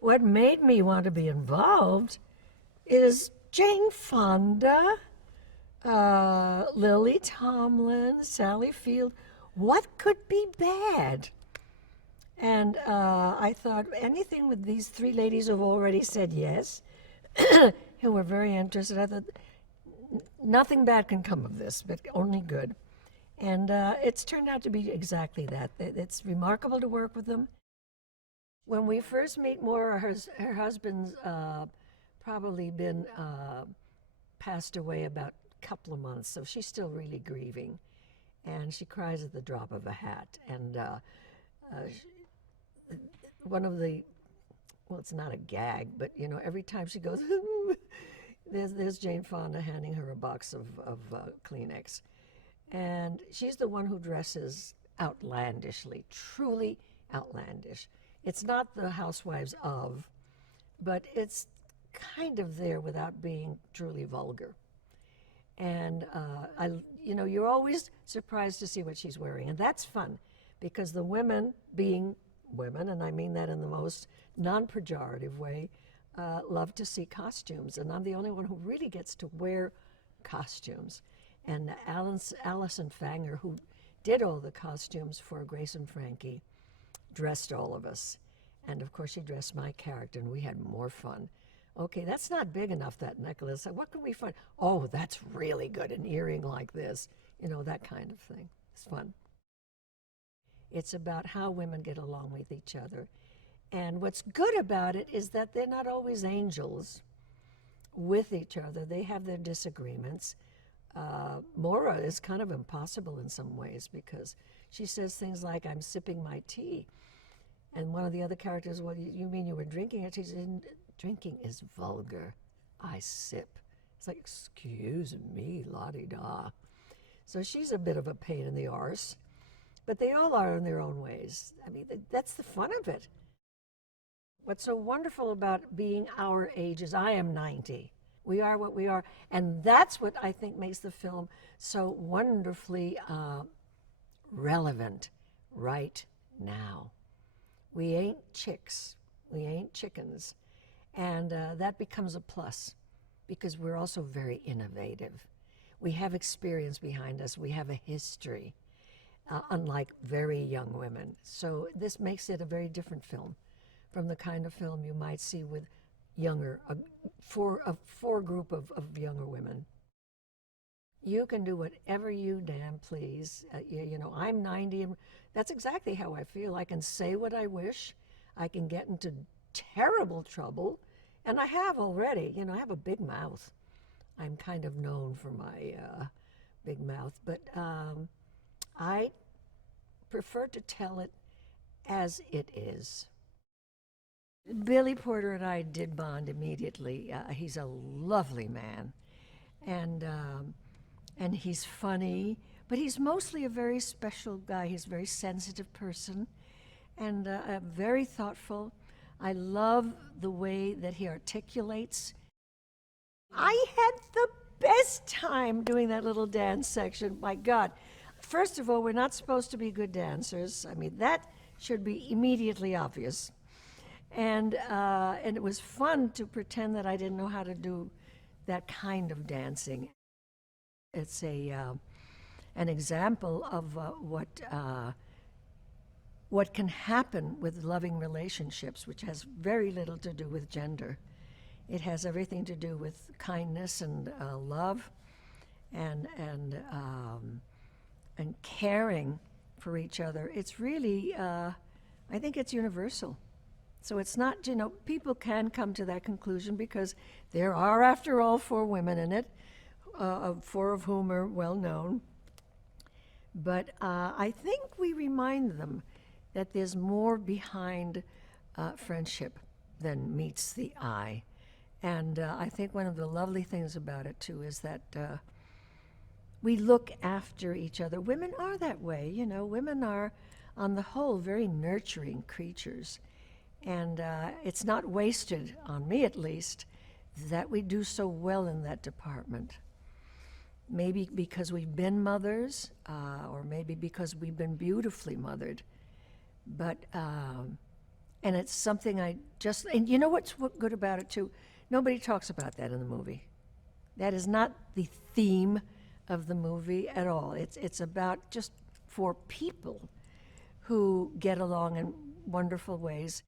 What made me want to be involved is Jane Fonda, Lily Tomlin, Sally Field. What could be bad? And I thought anything with these three ladies who've already said yes, who were very interested, I thought nothing bad can come of this, but only good. And it's turned out to be exactly that. It's remarkable to work with them. When we first meet Maura, her husband's probably been passed away about a couple of months, so she's still really grieving. And she cries at the drop of a hat. And one of the, well, it's not a gag, but you know, every time she goes, there's Jane Fonda handing her a box of Kleenex. And she's the one who dresses outlandishly, truly outlandish. It's not the Housewives of, but it's kind of there without being truly vulgar. And you're always surprised to see what she's wearing, and that's fun, because the women, being women, and I mean that in the most non-pejorative way, love to see costumes, and I'm the only one who really gets to wear costumes. And Allison Fanger, who did all the costumes for Grace and Frankie, dressed all of us. And of course, she dressed my character, and we had more fun. Okay, that's not big enough, that necklace. What can we find? Oh, that's really good, an earring like this. You know, that kind of thing. It's fun. It's about how women get along with each other. And what's good about it is that they're not always angels with each other. They have their disagreements. Maura is kind of impossible in some ways, because she says things like, I'm sipping my tea. And one of the other characters, well, you mean you were drinking it? She said, drinking is vulgar. I sip. It's like, excuse me, la-di-da. So she's a bit of a pain in the arse, but they all are in their own ways. I mean, that's the fun of it. What's so wonderful about being our age is I am 90. We are what we are. And that's what I think makes the film so wonderfully relevant right now. We ain't chicks. We ain't chickens. And that becomes a plus, because we're also very innovative. We have experience behind us. We have a history, unlike very young women. So this makes it a very different film from the kind of film you might see with younger, a four group of younger women. You can do whatever you damn please. You know, I'm 90, and that's exactly how I feel. I can say what I wish. I can get into terrible trouble, and I have already. You know, I have a big mouth. I'm kind of known for my big mouth, but I prefer to tell it as it is. Billy Porter and I did bond immediately. He's a lovely man, and he's funny, but he's mostly a very special guy. He's a very sensitive person, and very thoughtful. I love the way that he articulates. I had the best time doing that little dance section. My God. First of all, we're not supposed to be good dancers. I mean, that should be immediately obvious. And it was fun to pretend that I didn't know how to do that kind of dancing. It's an example of what can happen with loving relationships, which has very little to do with gender. It has everything to do with kindness and love, and caring for each other. It's really, I think it's universal. So it's not, you know, people can come to that conclusion because there are, after all, 4 women in it, 4 of whom are well known. But I think we remind them that there's more behind friendship than meets the eye. And I think one of the lovely things about it, too, is that we look after each other. Women are that way, you know. Women are, on the whole, very nurturing creatures. And it's not wasted, on me at least, that we do so well in that department. Maybe because we've been mothers, or maybe because we've been beautifully mothered. But And it's something and you know what's good about it too? Nobody talks about that in the movie. That is not the theme of the movie at all. It's about just four people who get along in wonderful ways.